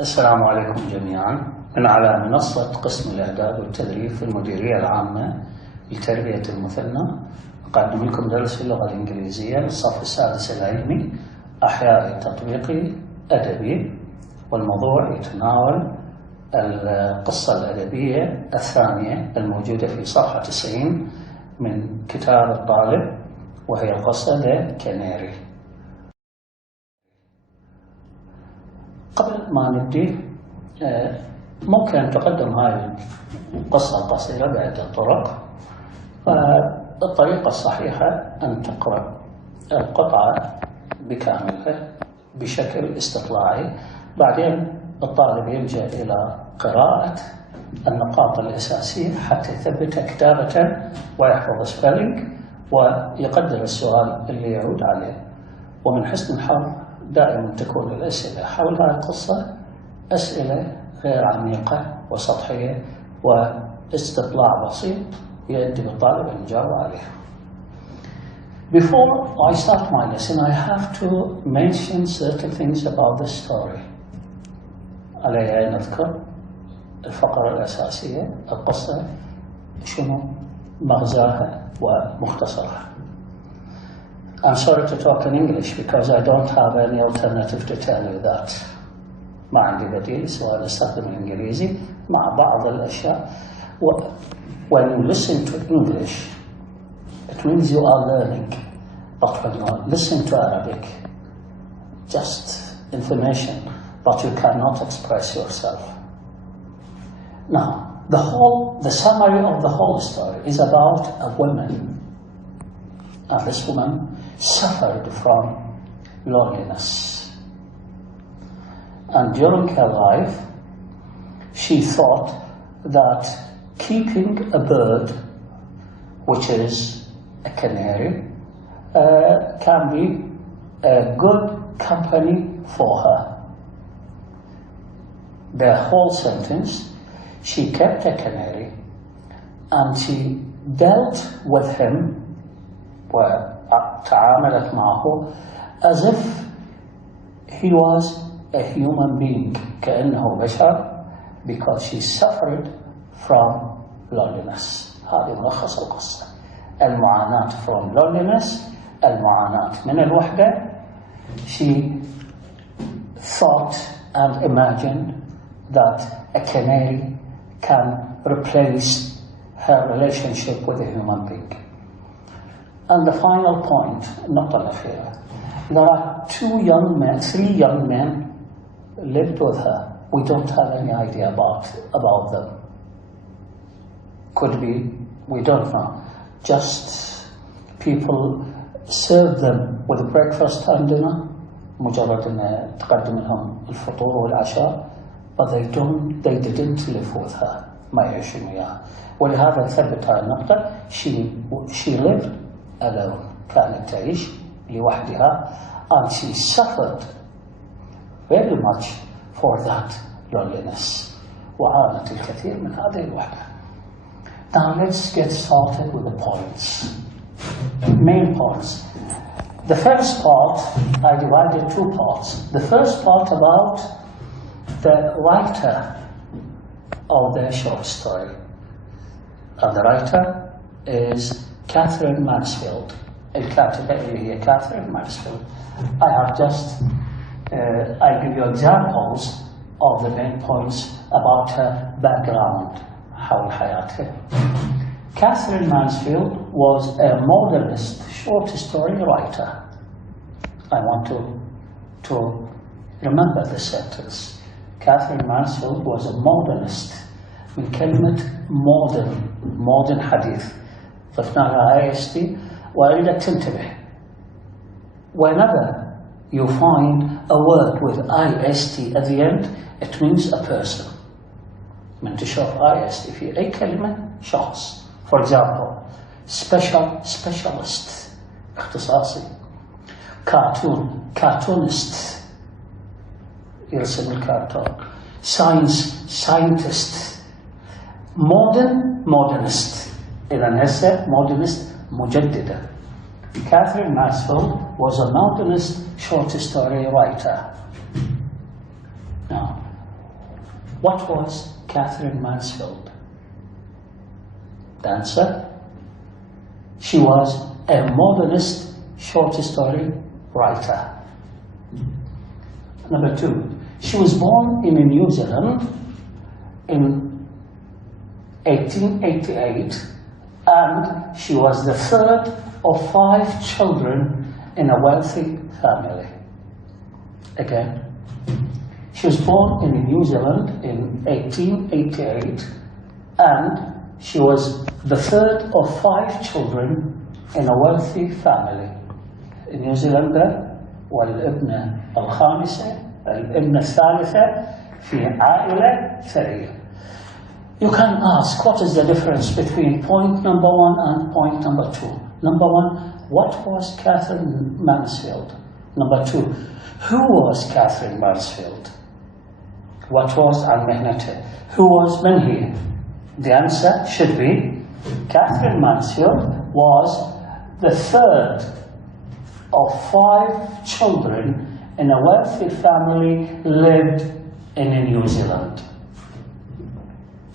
السلام عليكم جميعا. من على منصة قسم الادبية والتدريب في المديرية العامة لتربية المثنى، أقدم لكم درس اللغة الانكليزية للصف السادس العلمي أحيائي تطبيقي أدبي، والموضوع يتناول القصة الأدبية الثانية الموجودة في صفحة 90 من كتاب الطالب، وهي القصة لكناري. قبل ما نبدي ممكن أن تقدم هاي القصة القصيرة بعدة طرق. الطريقة الصحيحة أن تقرأ القطعة بكاملها بشكل استطلاعي، بعدين الطالب يلجأ إلى قراءة النقاط الأساسية حتى يثبتها كتابة ويحفظ سبيلنج ويقدر السؤال اللي يعود عليه. ومن حسن الحظ دائما تكون الأسئلة حول هذه القصة أسئلة غير عميقة وسطحية واستطلاع بسيط يؤدي بالطالب أن يجاوب عليها. Before I start my lesson, I have to mention certain things about the story. علي أن أذكر الفقرة الأساسية، القصة شنو مغزاها ومختصرها. I'm sorry to talk in English because I don't have any alternative to tell you that. ما عندي بديل سواء استخدم الانكليزي مع بعض الأشياء. When you listen to English, it means you are learning. But when you listen to Arabic, just information, but you cannot express yourself. Now, the summary of the whole story is about a woman. And this woman suffered from loneliness. And during her life, she thought that keeping a bird, which is a canary, can be a good company for her. The whole sentence, she kept a canary and she dealt with him وتعاملت معه as if he was a human being، كأنه بشر، because she suffered from loneliness. هذه ملخص القصة. المعاناة from loneliness، المعاناة من الوحدة. She thought and imagined that a canary can replace her relationship with a human being. And the final point, النقطة الأخيرة, there are three young men lived with her. We don't have any idea about them. Could be, we don't know. Just people serve them with breakfast and dinner. مجرد أن تقدم لهم الفطور والعشاء. But they didn't live with her. ما يعيشون وياها. ولهذا ثبت هذه النقطة. She lived alone. كانت تعيش لوحدها. And she suffered very much for that loneliness. وعانت الكثير من هذه الوحدة. Now let's get started with the points. Main points. The first part, I divided two parts. The first part about the writer of the short story. And the writer is Catherine Mansfield. الكاتبة اللي هي Catherine Mansfield. I have just, I give you examples of the main points about her background. حول حياتها. Catherine Mansfield was a modernist short story writer. I want to remember this sentence. Catherine Mansfield was a modernist. من كلمة modern حديث. ضفنا لها IST وأريدك تنتبه. Whenever you find a word with IST at the end, it means a person. من تشوف IST في أي كلمة شخص. For example, specialist اختصاصي. cartoonist يرسم الكرتون. scientist. modernist. إذا هسه modernist مجددة. Catherine Mansfield was a modernist short story writer. Now, what was Catherine Mansfield? The answer? She was a modernist short story writer. Number 2, she was born in New Zealand in 1888, and she was the third of 5 children in a wealthy family. Again, she was born in New Zealand in 1888, and she was the third of 5 children in a wealthy family. In New Zealand, والابنة الخامسة الابنة الثالثة في عائلة ثرية. You can ask, what is the difference between point number 1 and point number 2? Number 1, what was Catherine Mansfield? Number 2, who was Catherine Mansfield? What was al-mihnata? Who was من هي? The answer should be Catherine Mansfield was the third of 5 children in a wealthy family lived in New Zealand.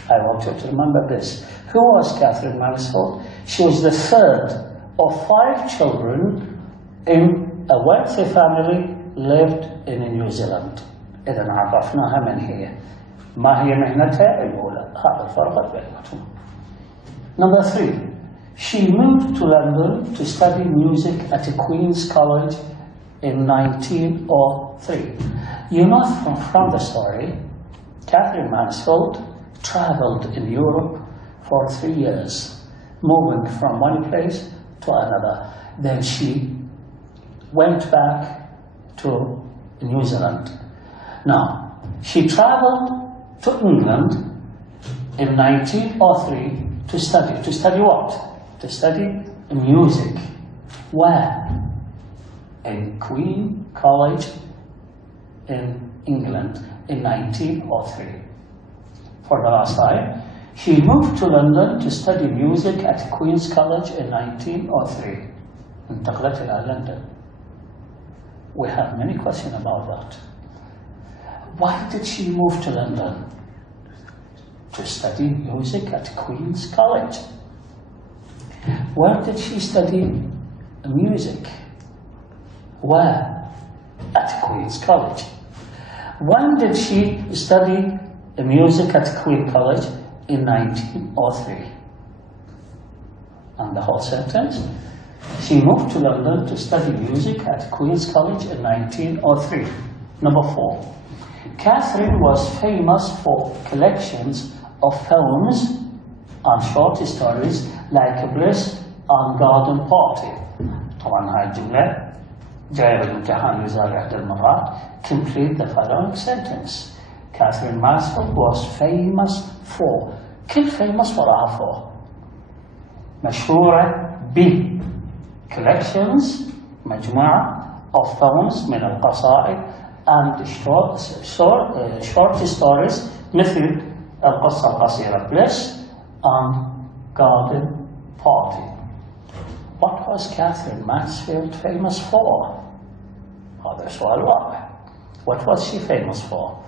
I want you to remember this. Who was Catherine Mansfield? She was the third of 5 children in a wealthy family lived in New Zealand. إذا عرفناها من هي. ما هي مهنتها الأولى؟ هذا الفرق بينهم. Number 3, she moved to London to study music at Queen's College in 1903. You know from the story, Catherine Mansfield traveled in Europe for 3 years, moving from one place to another. Then she went back to New Zealand. Now, she traveled to England in 1903 to study. To study what? To study music. Where? In Queen College in England in 1903. For the last time, she moved to London to study music at Queen's College in 1903. انتقلت إلى London. We have many questions about that. Why did she move to London? To study music at Queen's College. Where did she study music? Where? At Queen's College. When did she study music at Queen's College? In 1903. And the whole sentence? She moved to London to study music at Queen's College in 1903. Number 4. Catherine was famous for collections of poems and short stories like Bliss and Garden Party. طبعا هاي الجملة جاية بالامتحان الوزاري عدة مرات. Complete the following sentence. Catherine Mansfield was famous for. كل famous وراها for. مشهورة ب collections مجموعة of poems من القصائد and short stories مثل القصة القصيرة Bliss and Garden Party. What was Catherine Mansfield famous for? هذا سؤال واضح. What was she famous for?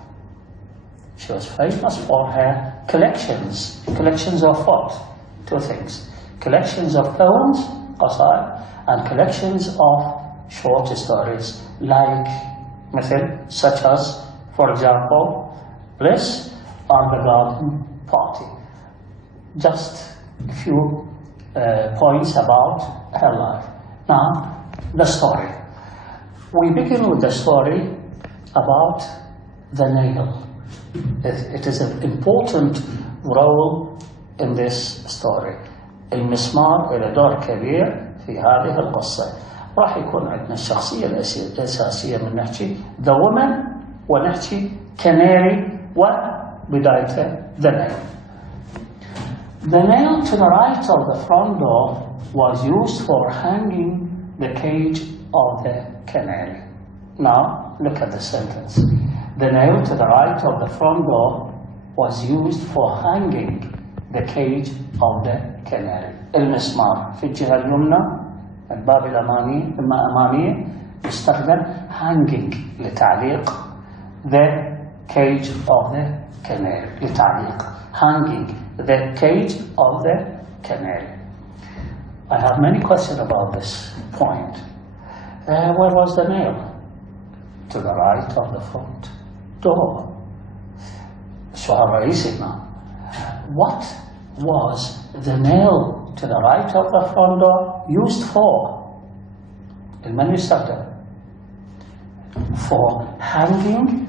She was famous for her collections. Collections of what? 2 things. Collections of poems, قصائد, and collections of short stories like مثل such as, for example, Bliss and the Garden Party. Just a few points about her life. Now, the story. We begin with the story about the nail. It is an important role in this story. المسمار له دور كبير في هذه القصة. راح يكون عندنا الشخصية الأساسية من نحكي the woman ونحكي Canary وبدايته the nail. The nail to the right of the front door was used for hanging the cage of the canary. Now look at the sentence. The nail to the right of the front door was used for hanging the cage of the canary. المسمار في الجهة اليمنى الباب الأمامية يستخدم hanging لتعليق the cage of the canary لتعليق hanging the cage of the canary. I have many questions about this point. Where was the nail? To the right of the front door. سؤال رئيسي هنا. What was the nail to the right of the front door used for? المن يستخدم for hanging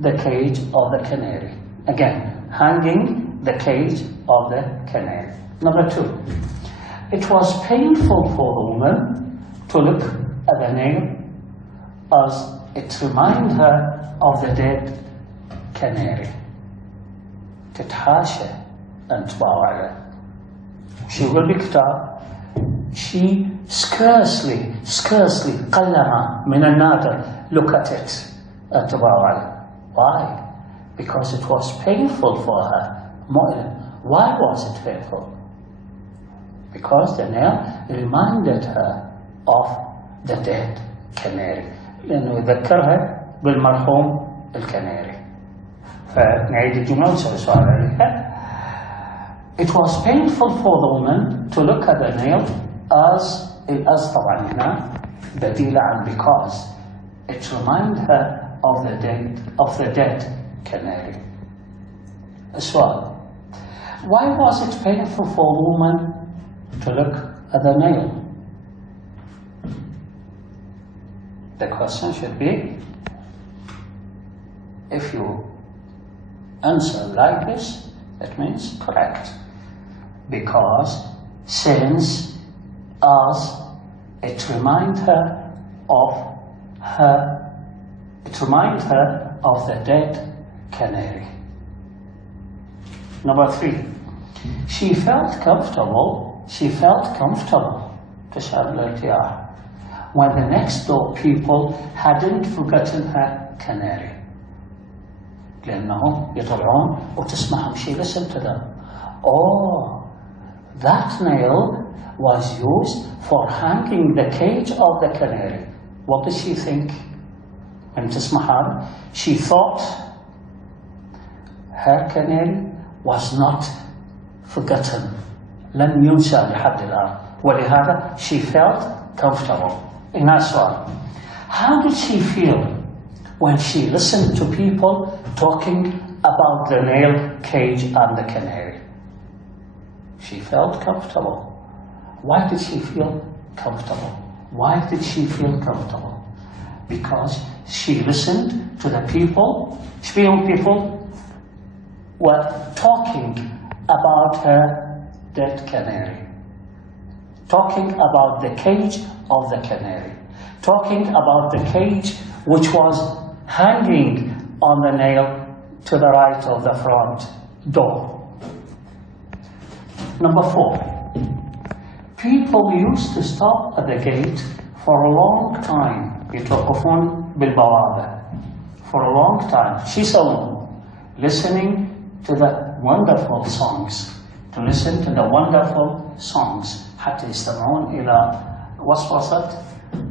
the cage of the canary. Again, hanging the cage of the canary. Number 2. It was painful for the woman to look at the nail as it reminded her of the dead canary. تتحاشى أن تباوع له. She will be كتاب. She scarcely قلما من النادر look at it أن تباوع له. Why? Because it was painful for her. Why was it painful? Because the nail reminded her of the dead canary. لأنه يذكرها بالمرحوم الكناري. فنعيد الجملة ونسوي سؤال عليها. It was painful for the woman to look at the nail as طبعا هنا بديلة عن because it reminded her of the dead canary. السؤال. Why was it painful for the woman to look at the nail? The question should be, if you answer like this, it means correct. Because since as it reminds her of the dead canary. Number 3. She felt comfortable تشعر بالارتياح when the next door people hadn't forgotten her canary. لأنهم يطلعون وتسمعهم شيء listen to them. Oh, that nail was used for hanging the cage of the canary. What did she think? when تسمع هذا? She thought her canary was not forgotten. لم ينسى لحد الآن. ولهذا she felt comfortable. هنا السؤال. How did she feel when she listened to people talking about the nail cage and the canary? She felt comfortable. Why did she feel comfortable? Why did she feel comfortable? Because she listened to the people, people were talking about her dead canary, talking about the cage of the canary, talking about the cage which was hanging on the nail to the right of the front door. Number 4. People used to stop at the gate for a long time. يتوقفون بالبوابة for a long time. شو يسوون? Listening to the wonderful songs. To listen to the wonderful songs. حتى يستمعون إلى وصوصة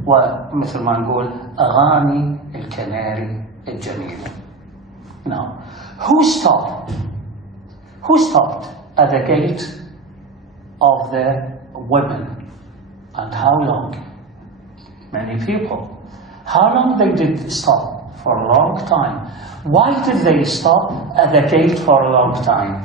ومثل ما نقول أغاني الكناري الجميلة. Now, who stopped at the gate of the women, and how long? Many people. How long they did stop? For a long time. Why did they stop at the gate for a long time?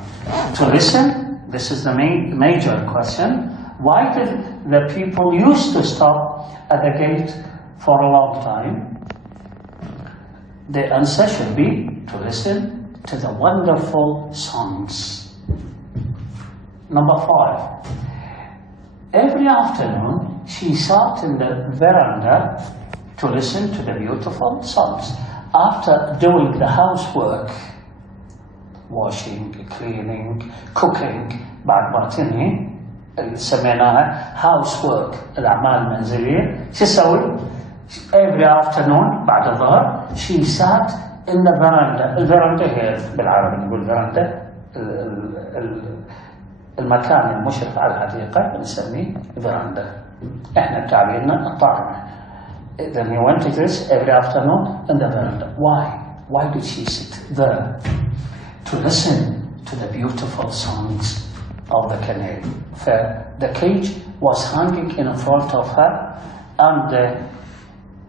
To listen? This is the major question. Why did the people used to stop at the gate for a long time? The answer should be to listen to the wonderful songs. Number 5. Every afternoon, she sat in the veranda to listen to the beautiful songs. After doing the housework, washing, cleaning, cooking, بعد ما تنهي اللي سميناها housework الأعمال المنزلية، شو تسوي؟ Every afternoon بعد الظهر she sat in the veranda. الفرندا هي بالعربي نقول فرندا، المكان المشرف على الحديقة نسميه فرندا. احنا بتعبيرنا الطاعمة. Then he went to this every afternoon in the veranda. Why? Why did she sit there? To listen to the beautiful songs of the canary. The cage was hanging in front of her, and the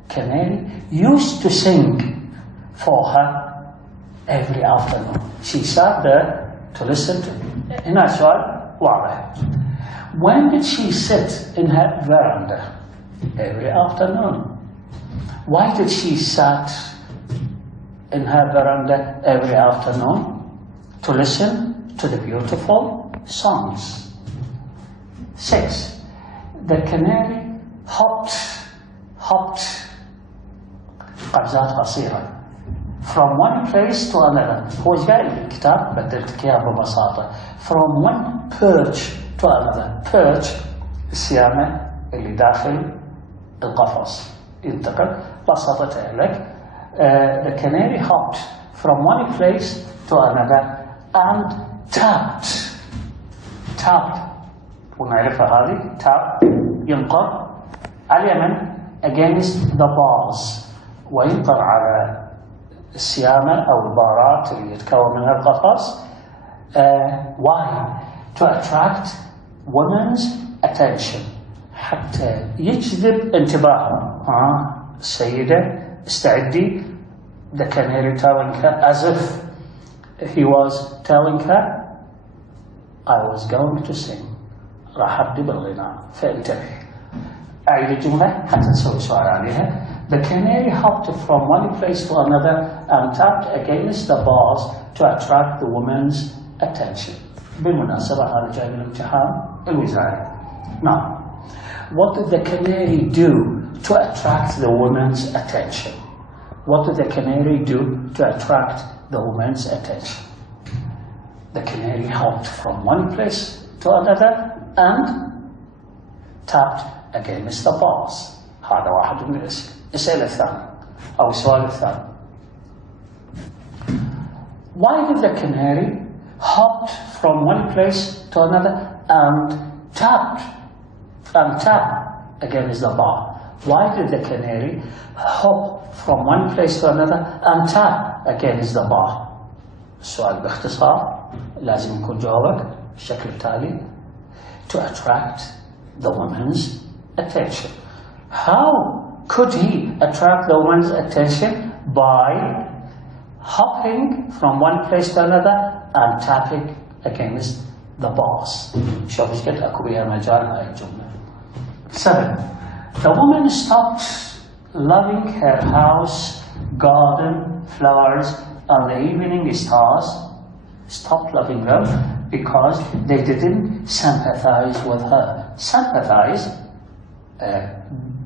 canary used to sing for her every afternoon. She sat there to listen to it. هنا سؤال واضح. When did she sit in her veranda? Every afternoon. Why did she sat in her veranda every afternoon? To listen to the beautiful songs. 6. The canary hopped قفزات قصيرة from one place to another. هو جاي الكتاب بدلت إياه ببساطة. From one perch to another. Perch السيامة اللي داخل القفص ينتقل. بساطتها لك. The canary hopped from one place to another and tapped ونعرفها هذه tap ينقر على اليمن against the bars وينقر على السيامة أو البارات اللي يتكون منها القفص. Why? To attract women's attention حتى يجذب انتباههم. السيدة استعدي. The canary telling her as if he was telling her I was going to sing. راح أبدي بالغناء فانتبه. أعيد الجملة حتى نسوي سؤال عليها. The canary hopped from one place to another and tapped against the bars to attract the woman's attention. بالمناسبة هذا جاي من الامتحان الوزاري. Now, what did the canary do to attract the woman's attention? What did the canary do to attract the woman's attention? The canary hopped from one place to another and tapped against the bars. هذا واحد من الأسئلة الثانية أو السؤال الثاني. Why did the canary hop from one place to another and tap against the bar? Why did the canary hop from one place to another and tap against the bar? السؤال باختصار لازم يكون جوابك بالشكل التالي. To attract the woman's attention. How could he attract the woman's attention? By hopping from one place to another and tapping against the bars. شوف ايش قد اكو بها مجال هاي الجملة. 7. The woman stopped loving her house, garden, flowers, and the evening stars. Stopped loving them because they didn't sympathize with her. Sympathize,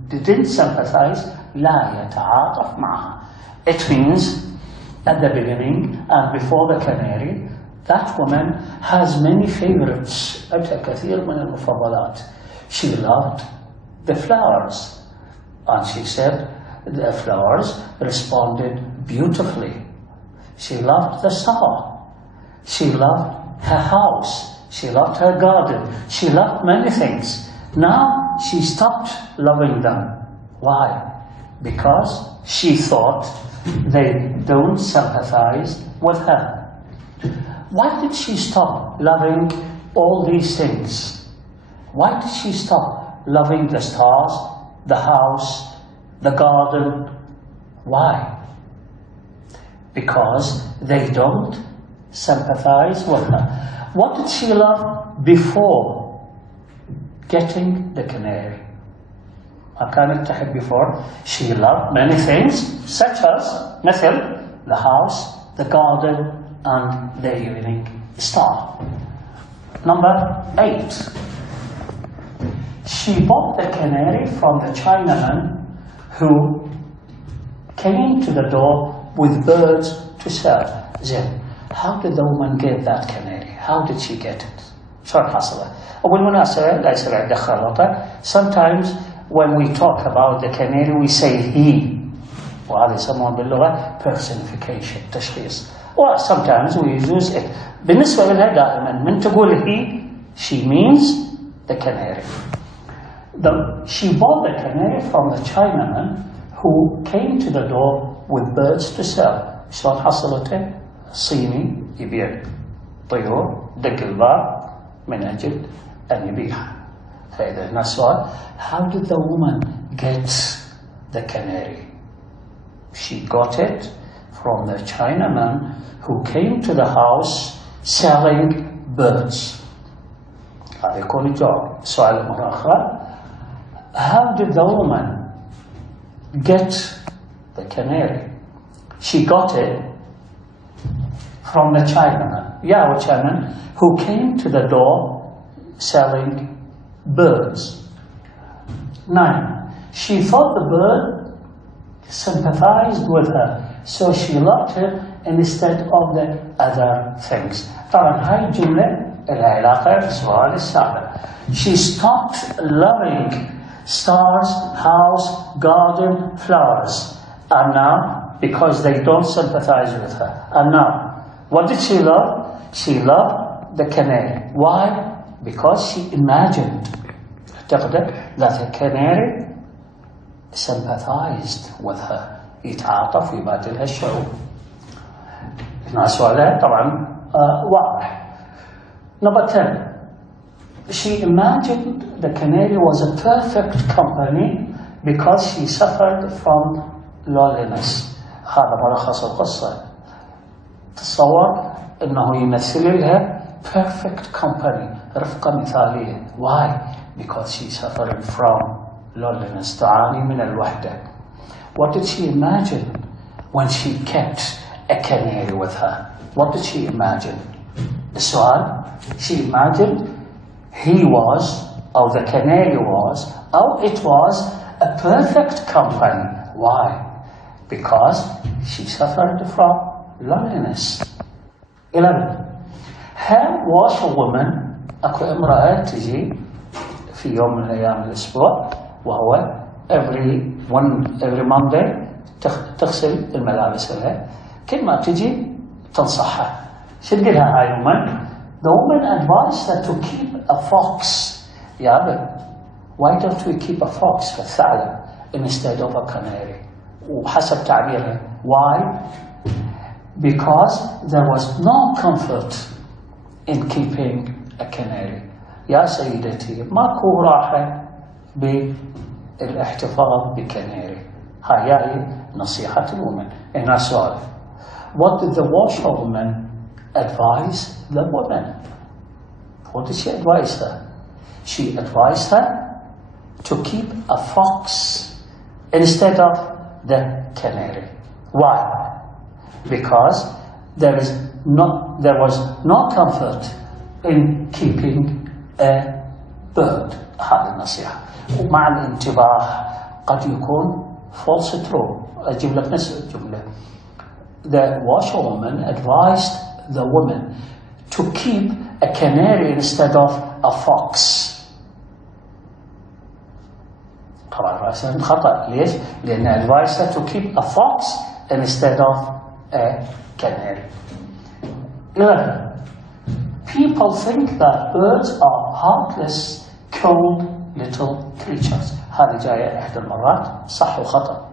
didn't sympathize, لا يتعاطف معها. It means at the beginning and before the canary, that woman has many favorites. عندها كثير من المفضلات. She loved the flowers, and she said the flowers responded beautifully. She loved the star. She loved her house. She loved her garden. She loved many things. Now she stopped loving them. Why? Because she thought they don't sympathize with her. Why did she stop loving all these things? Why did she stop loving the stars, the house, the garden? Why? Because they don't sympathize with her. What did she love before getting the canary? ما كانت تحب before. She loved many things such as مثل the house, the garden and the evening star. Number 8. She bought the canary from the Chinaman who came to the door with birds to sell. Then, how did the woman get that canary? How did she get it? شلون حصلت؟ وبالمناسبة لا يصير عندك خلطة. Sometimes when we talk about the canary we say he. وهذا يسمونه باللغة personification تشخيص. Or sometimes we use it. بالنسبة لها دائما من تقول he, she means the canary. She bought the canary from the Chinaman who came to the door with birds to sell. شلون حصلته؟ صيني يبيع طيور دق الباب من أجل أن يبيعها. فإذا هنا السؤال: how did the woman get the canary? She got it from the Chinaman who came to the house selling birds. هذا يكون الجواب. سؤال مرة أخرى: how did the woman get the canary? She got it from the Chinaman. Yeah, Chinaman who came to the door selling birds. 9. She thought the bird sympathized with her, so she loved him instead of the other things. طبعا هاي الجملة لها علاقة بالسؤال السابق. She stopped loving stars, house, garden, flowers. And now, because they don't sympathize with her. And now, what did she love? She loved the canary. Why? Because she imagined that the canary sympathized with her. يتعاطف ويبادلها الشعور. هنا سؤالها طبعا واضح. Number 10. She imagined the canary was a perfect company because she suffered from loneliness. هذا ملخص القصة. تصور انه يمثل لها perfect company، رفقة مثالية. Why? Because she suffered from loneliness. تعاني من الوحدة. What did she imagine when she kept a canary with her? What did she imagine? السؤال: she imagined he was, or the canary was, or it was a perfect company. Why? Because she suffered from loneliness. 11. Her washerwoman, أكو امرأة تجي في يوم من أيام الأسبوع وهو every Monday تغسل الملابس لها. كل ما تجي تنصحها. شو تقول لها هاي الwoman؟ The woman advised her to keep a fox. يا أبد, why don't we keep a fox, الثعلب, instead of a canary? وحسب تعبيرها. Why? Because there was no comfort in keeping a canary. يا سيدتي, ماكو راحة بالاحتفاظ بكناري. هاي نصيحة الwoman. هنا سؤال: what did the washerwoman advise the woman? What did she advise her? She advised her to keep a fox instead of the canary. Why? Because there was no comfort in keeping a bird. هذه النصيحة. ومع الانتباه قد يكون false true. أجيب لك نفس الجملة. The washerwoman advised the woman to keep a canary instead of a fox. طبعا رأسا خطأ. ليش؟ لأن advised her to keep a fox instead of a canary. 11. People think that birds are heartless, cold little creatures. هذه جاية إحدى المرات صح وخطأ.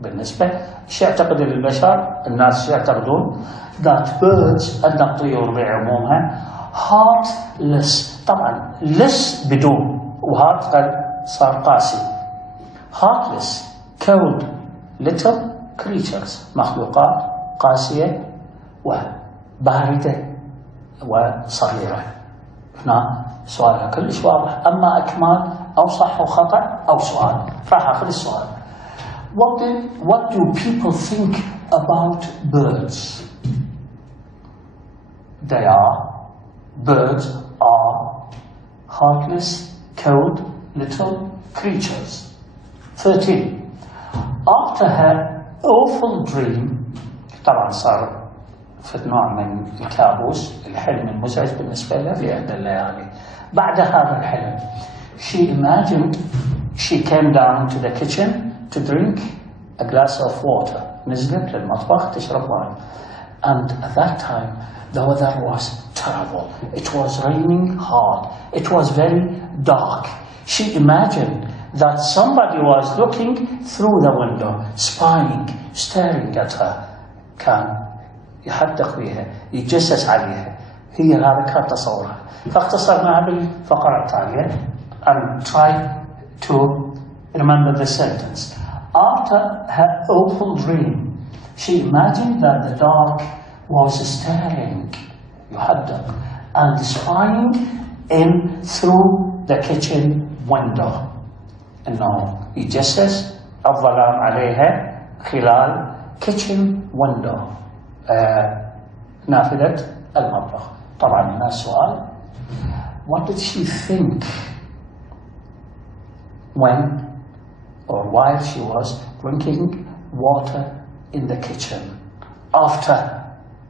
بالنسبة شو يعتقد البشر؟ الناس شو يعتقدون؟ that birds أن الطيور بعمومها heartless. طبعا less بدون وهارت قد صار قاسي. heartless, cold little creatures مخلوقات قاسية وباردة وصغيرة. هنا سؤالها كلش واضح. أما أكمال أو صح وخطأ أو سؤال راح أخذ السؤال. What do people think about birds? Birds are heartless, cold little creatures. 13. After her awful dream، طبعا صار في نوع من الكابوس، الحلم المزعج بالنسبة له لأحد الليالي. بعد هذا الحلم she imagined she came down to the kitchen to drink a glass of water. نزلت للمطبخ تشرب ماء. And at that time the weather was terrible. It was raining hard. It was very dark. She imagined that somebody was looking through the window, spying, staring at her. كان يحدق بها، يتجسس عليها. هي هذا كان تصورها. فاختصرناها بالفقرة التالية and try to remember the sentence. After her awful dream, she imagined that the dark was staring, يحدق, and spying in through the kitchen window. إنه يتجسس الظلام عليها خلال kitchen window، نافذة المطبخ. طبعا هنا السؤال: what did she think when or while she was drinking water in the kitchen after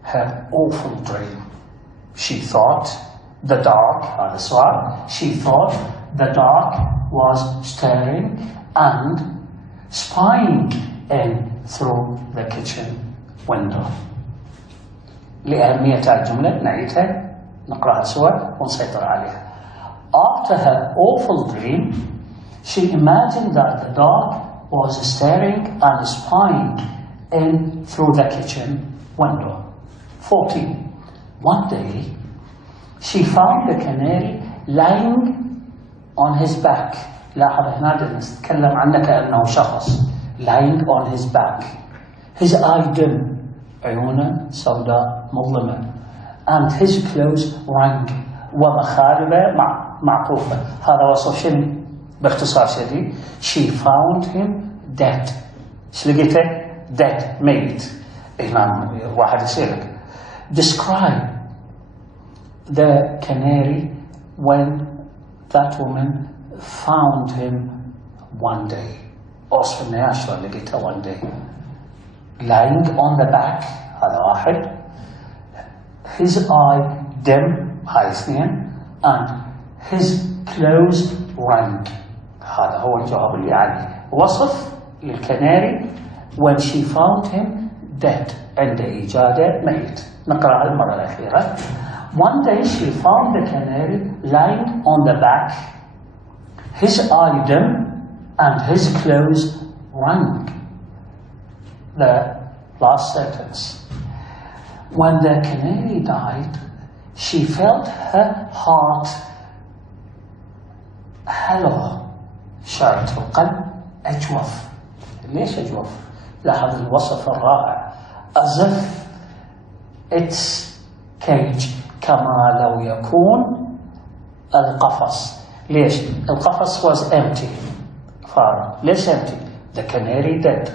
her awful dream? She thought the dark, هذا السؤال. She thought the dark was staring and spying in through the kitchen window. لأهمية الجملة نعيدها نقرأها سوا ونسيطر عليها. After her awful dream, she imagined that the dog was staring and spying in through the kitchen window. 14. One day, she found the canary lying on his back. لاحظ هنا نتكلم عنه كأنه شخص. Lying on his back. His eye dim. عيونه سوداء مظلمة. And his clothes rang. ومخالبة معقوفة. هذا وصف شنو باختصار شديد. She found him dead. ايش لقيته؟ dead ميت. هنا واحد يسألك. Describe the canary when that woman found him one day. أوصف لنا شلون لقيته one day. Lying on the back هذا واحد. His eye dim هاي اثنين. And his clothes rang. هذا هو الجواب اللي عليه. وصف للكناري when she found him dead عند إيجاده ميت. نقرأ المرة الأخيرة. One day she found the canary lying on the back, his eye dim and his clothes rang. The last sentence. When the canary died, she felt her heart hollow. شعرت القلب أجوف. ليش أجوف؟ لاحظ الوصف الرائع. As if its cage كما لو يكون القفص. ليش؟ القفص was empty. فارغ. ليش empty؟ The canary dead.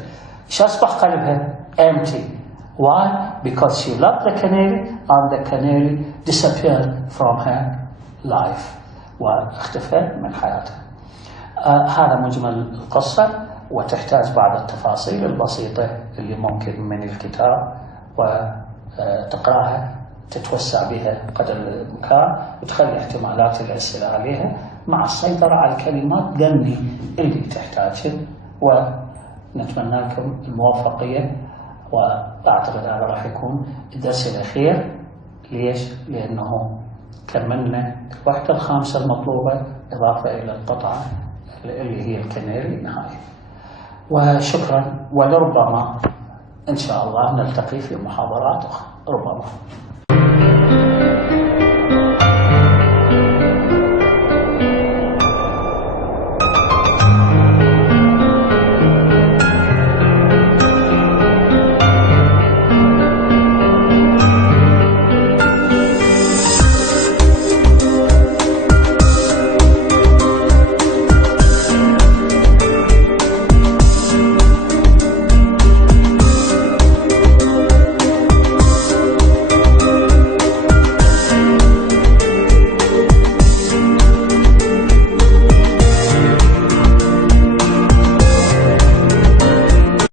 إيش أصبح قلبها؟ Empty. Why? Because she loved the canary and the canary disappeared from her life. واختفى من حياتها. هذا مجمل القصة، وتحتاج بعض التفاصيل البسيطة اللي ممكن من الكتاب وتقراها تتوسع بها قدر الإمكان وتخلي احتمالات الأسئلة عليها مع السيطرة على الكلمات قني اللي تحتاجها. ونتمنى لكم الموفقية، وأعتقد هذا راح يكون الدرس الأخير. ليش؟ لأنه كملنا الوحدة الخامسة المطلوبة إضافة إلى القطعة اللي هي الكناري النهائي. وشكرا، ولربما إن شاء الله نلتقي في محاضرات أخرى ربما.